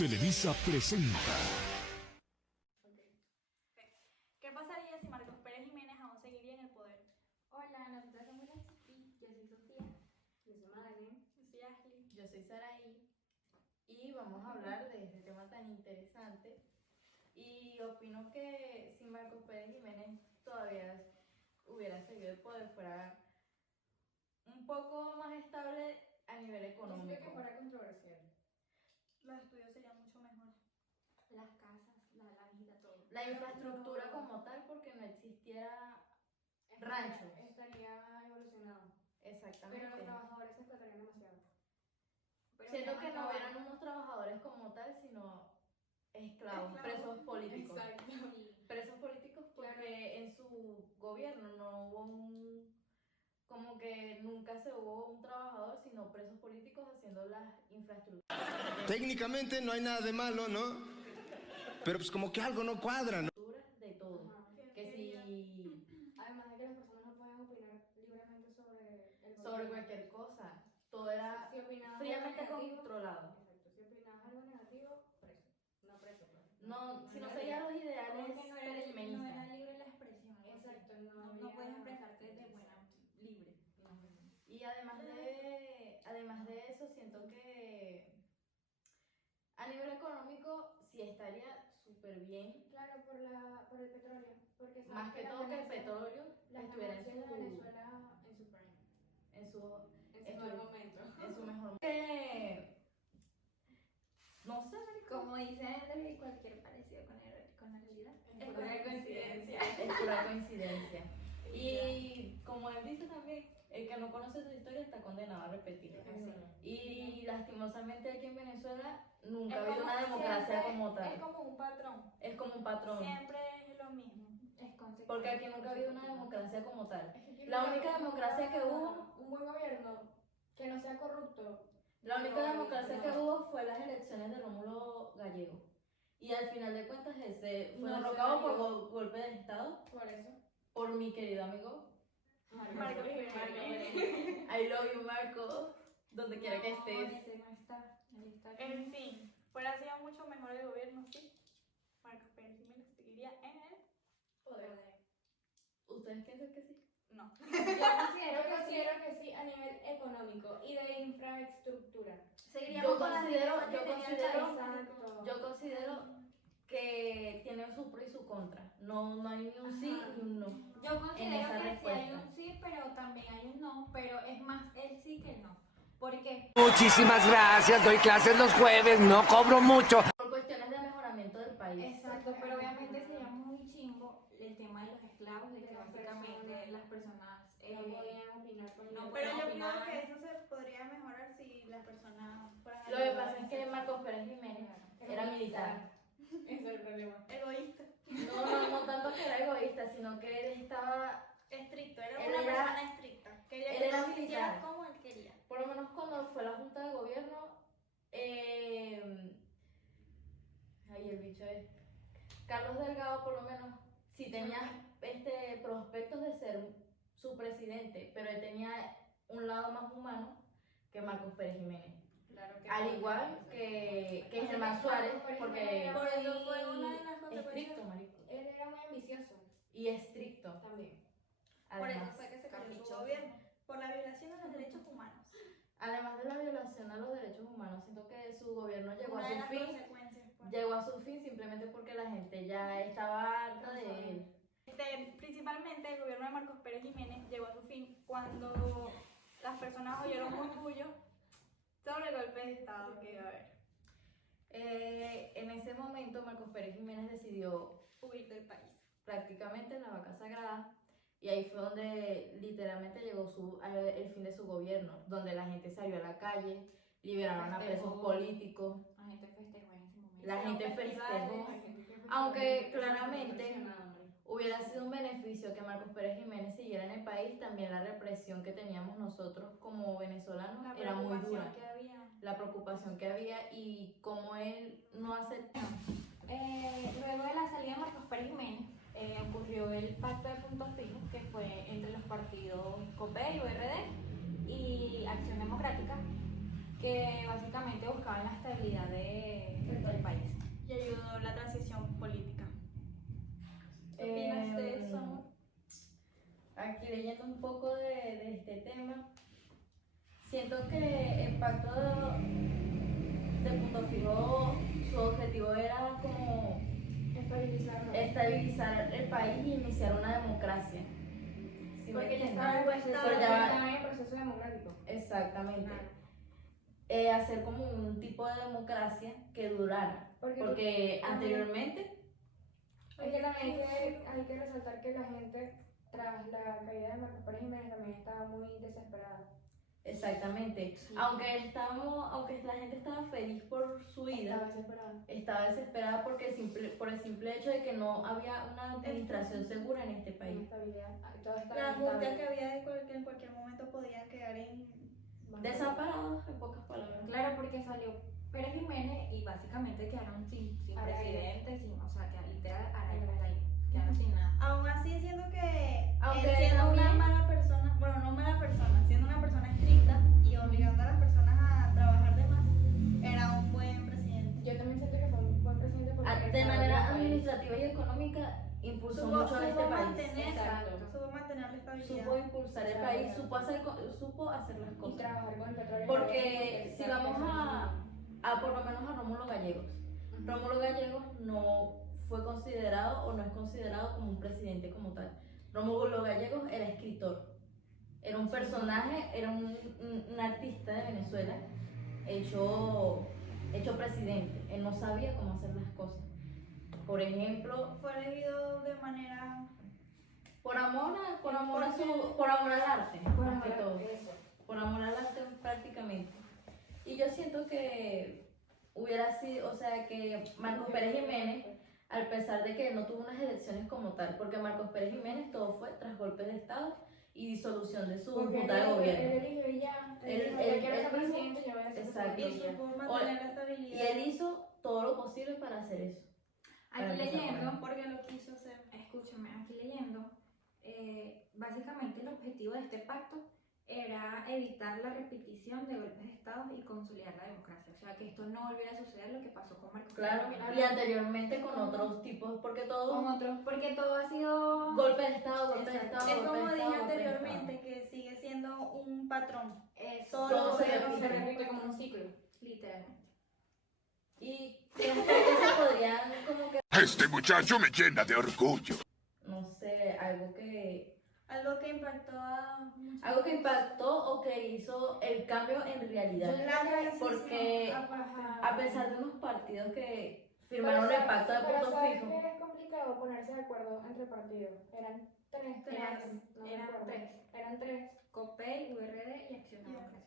Televisa presenta. ¿Qué pasaría si Marcos Pérez Jiménez aún seguiría en el poder? Hola, nosotros somos las Chiqui. Yo soy Sofía. Yo soy Madeleine. Yo soy Ashley. Yo soy Saraí y vamos a hablar de este tema tan interesante. Y opino que si Marcos Pérez Jiménez todavía hubiera seguido el poder, fuera un poco más estable a nivel Yo económico. siento que fuera controversial. Los estudios serían mucho mejor. Las casas, la vida, todo. La infraestructura como tal, porque no existiera ranchos. Estaría evolucionado. Exactamente. Pero los trabajadores se explotarían demasiado. Siento que no hubieran unos trabajadores como tal, sino esclavos, presos políticos. Exacto. Presos políticos porque en su gobierno no hubo como que nunca se hubo un trabajador, sino presos políticos haciendo las infraestructuras. Técnicamente no hay nada de malo, ¿no? Pero pues como que algo no cuadra, ¿no? De todo. Ajá. Que si Además de que las personas no pueden opinar libremente sobre el sobre gobierno. cualquier cosa, todo era Si opinabas fríamente algo negativo, controlado. Exacto. Si opinabas algo negativo, preso. No preso, pues. No, si no seguían los ideales Como que no era perejimenistas. libre la expresión. algo así. Exacto, No había- puedes expresarte de buena, libre. Y además de eso, siento que a nivel económico sí estaría súper bien. Claro, por el petróleo. Porque Más que todo que el petróleo las estuviera ganancias de Venezuela en su prime. en su Mejor momento. en su mejor no sé, Como dicen, cualquier parecido con la realidad Es pura coincidencia. es pura coincidencia. Y como él dice también, el que no conoce su historia está condenado a repetirla. Y lastimosamente aquí en Venezuela nunca ha habido una democracia como tal. Es como un patrón. Es como un patrón. Siempre es lo mismo. Es consecuencia. Porque aquí nunca ha habido una democracia como tal. Es que aquí La no única hay democracia que hubo, un buen gobierno que no sea corrupto. la única democracia no. que hubo fue las elecciones de Rómulo Gallego. Y al final de cuentas ese fue No se derrocado por dio. golpe de estado Por eso. por mi querido amigo Marcos Pérez. I love you, Marco, donde quiera que estés. Ese no está. Él está aquí. En fin, fuera sido mucho mejor el gobierno, sí. Marcos Pérez Jiménez seguiría en el poder. ¿Ustedes piensan que sí? No. Yo considero que sí a nivel económico y de infraestructura. Seguiríamos con las considero- mismas que yo tenía el considero- país. Exacto. Yo considero que tiene su pro y su contra. No hay ni un sí ni un no. Yo en considero esa que sí hay respuesta. un sí, pero también hay un no, pero es más el sí que el no. ¿Por qué? Muchísimas gracias, doy clases los jueves, no cobro mucho. Por cuestiones de mejoramiento del país. Exacto, pero obviamente sería muy chimbo el tema de los esclavos, de que básicamente las personas No podían opinar con no, Pero yo creo opinar. que eso se podría mejorar si las personas fueran Lo que pasa es que Marcos Pérez Jiménez era militar. Ese es el problema. egoísta. No tanto que era egoísta, sino que él estaba, Estricto, era Él una era- persona estricta. Quería él que era todo se hiciera militar. como él quería. por lo menos cuando fue la Junta de Gobierno, el bicho es, Carlos Delgado por lo menos, sí tenía prospectos de ser su presidente, pero él tenía un lado más humano que Marcos Pérez Jiménez. Claro que Al igual que Germán Suárez, porque Por eso fue una de las consecuencias. estricto, marico, Él era muy ambicioso y estricto. también. Por eso Además, fue que se cayó su caprichoso. gobierno. Por la violación de los derechos humanos. además de la violación a los derechos humanos, siento que su gobierno llegó Una a de su las fin. consecuencias. pues. Llegó a su fin simplemente porque la gente ya estaba harta de él. Principalmente el gobierno de Marcos Pérez Jiménez llegó a su fin cuando las personas oyeron murmullo sobre el golpe de estado que iba a haber. En ese momento Marcos Pérez Jiménez decidió Huir del país. prácticamente en la vaca sagrada y ahí fue donde literalmente llegó el fin de su gobierno, donde la gente salió a la calle, liberaron a presos políticos, La gente festejó en ese momento. la gente festejó, aunque claramente hubiera sido un beneficio que Marcos Pérez Jiménez siguiera en el país, también la represión que teníamos nosotros como venezolanos La era muy preocupación dura. que había. La preocupación que había y cómo él no aceptaba. Luego de la salida de Marcos Pérez Jiménez, ocurrió el pacto de punto fijo, que fue entre los partidos COPEI, URD y Acción Democrática, que básicamente buscaban la estabilidad del saliendo un poco de este tema, siento que el pacto de Punto Fijo, su objetivo era como estabilizar el país y iniciar una democracia. ¿Sí me Porque ya entiendes? estaba en proceso, Pero ya- estaba en proceso democrático. Exactamente. Hacer como un tipo de democracia que durara. Porque anteriormente, Porque también hay que resaltar que la gente, tras la caída de Marcos Pérez Jiménez, también estaba muy desesperada. exactamente, aunque la gente estaba feliz por su vida, estaba desesperada por el simple hecho de que no había una administración segura en este país. Inestabilidad, todo estaba La angustia inestable. que había que en cualquier momento podían quedar en... Desamparados, en pocas palabras. Claro, porque salió Pérez Jiménez y básicamente quedaron sin presidente, o sea, que literal quedaron sin nada. Aún así siento que Aunque él siendo una también- mala persona, bueno, no mala persona, siendo una persona estricta y obligando a las personas a trabajar de más, era un buen presidente. Yo también siento que fue un buen presidente porque De restauró manera el país. administrativa y económica impulsó mucho a este Supo país. mantener, Exacto. supo mantener la estabilidad. Supo impulsar el país, supo hacer las Y cosas. trabajar con el petróleo. Porque si vamos a por lo menos a Rómulo Gallegos. Rómulo Gallegos no fue considerado o no es considerado como un presidente como tal. Rómulo Gallegos era escritor, era un personaje, era un artista de Venezuela hecho presidente. Él no sabía cómo hacer las cosas. Por ejemplo, Fue elegido de manera... por amor al arte, más que todo. Eso. Por amor al arte prácticamente. Y yo siento que hubiera sido, o sea, que Marcos Pérez Jiménez, a pesar de que no tuvo unas elecciones como tal, porque Marcos Pérez Jiménez todo fue tras golpe de Estado y disolución de su Porque junta de él gobierno. eligió y ya. Él- Él dijo, él- yo quiero él ser mismo- presidente, yo voy a ser Exacto. Y presidente. supo mantener la estabilidad. Y él hizo todo lo posible para hacer eso. Aquí Para empezar, leyendo, Porque lo quiso hacer. escúchame, aquí leyendo, básicamente el objetivo de este pacto era evitar la repetición de golpes de Estado y consolidar la democracia. O sea, que esto no volviera a suceder lo que pasó con Marcos Claro, Pérez y Jiménez. anteriormente con otros tipos, porque todo Con otros, porque todo ha sido... golpe de Estado, golpe de Estado, Es golpe como de dije Estado, golpe de Estado. anteriormente, que sigue siendo un patrón. Todo Todo se gobierno repite. Se repite como un ciclo. literalmente. Y creo que se podrían como que, Este muchacho me llena de orgullo. no sé, algo que impactó o que hizo el cambio en realidad. Porque a pesar de unos partidos que firmaron el pacto de punto ¿sabes fijo, qué es complicado ponerse de acuerdo entre partidos? Eran tres. COPEI, URD y Acción Democrática.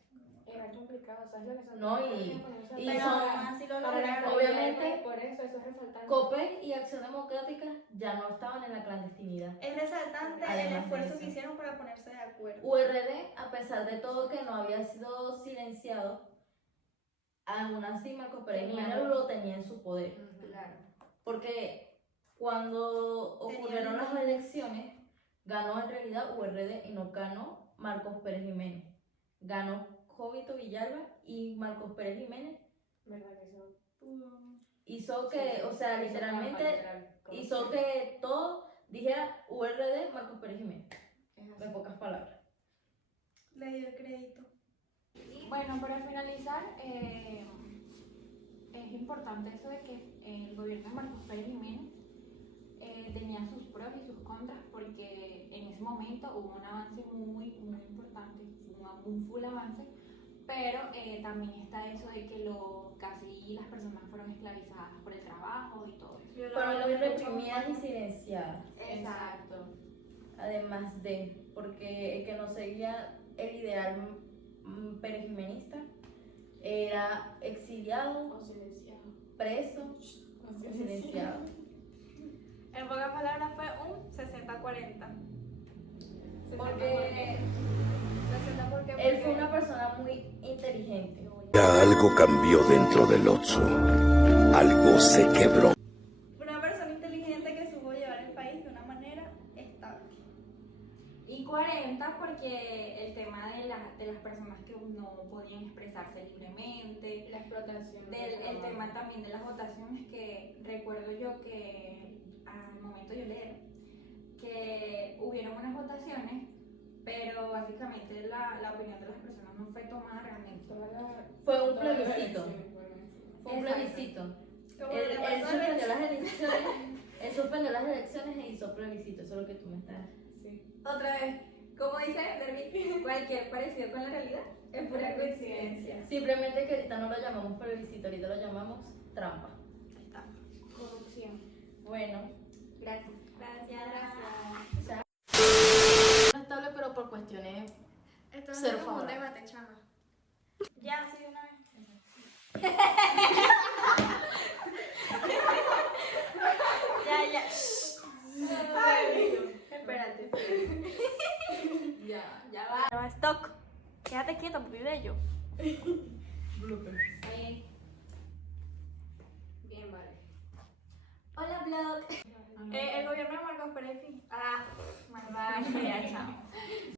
Era complicado, ¿sabes lo que son? No, y Pero son- aún así lo para la lograron. obviamente, por eso es resaltante. COPEI y Acción Democrática ya no estaban en la clandestinidad. Es resaltante el Además de esfuerzo eso. que hicieron para ponerse de acuerdo. URD, a pesar de todo que no había sido silenciado, aún así Marcos Pérez Jiménez lo tenía en su poder. Claro. Porque cuando ocurrieron las elecciones, ganó en realidad URD y no ganó Marcos Pérez Jiménez. Ganó Jovito Villalba y Marcos Pérez Jiménez ¿Verdad que eso? hizo que, o sea, literalmente hizo que todo dijera URD Marcos Pérez Jiménez, en pocas palabras. Le dio el crédito. Bueno, para finalizar, es importante eso de que el gobierno de Marcos Pérez Jiménez tenía sus pros y sus contras, porque en ese momento hubo un avance muy importante, un full avance, pero también está eso de que casi las personas fueron esclavizadas por el trabajo y todo eso. Fueron muy reprimidas y silenciadas. Exacto. Además porque el que no seguía el ideal perejimenista era exiliado, O silenciado. preso o silenciado. En pocas palabras fue un 60-40. Porque 60 porque él fue una persona muy inteligente. Algo cambió dentro del Otso. Algo se quebró. fue una persona inteligente que supo llevar el país de una manera estable. Y 40 porque el tema de las personas que no podían expresarse libremente, La explotación. el tema también de las votaciones, que recuerdo yo que al momento yo leer que hubieron unas votaciones pero básicamente la opinión de las personas no fue tomada realmente. Fue un Todas las plebiscito. elecciones fueron así. Fue un Exacto. plebiscito. Como Él le pasó a suspendió las elecciones. Él suspendió las elecciones e hizo plebiscito. Eso es lo que tú me estás. Sí. Otra vez, como dice Derby, cualquier parecido con la realidad es pura coincidencia. Simplemente que ahorita no lo llamamos plebiscito, ahorita lo llamamos trampa. Corrupción. Bueno, Gracias. Gracias. no estable, pero por cuestiones. Esto Cero es como un favorable. debate, chama. Ya, sí, de una vez. Ya. Espérate. Ya va. No, stock. Quédate quieto, pibe yo. Ahí. Bien, vale. Hola, blog. El gobierno de Marcos Pérez. Ah, malvado, ya, chao.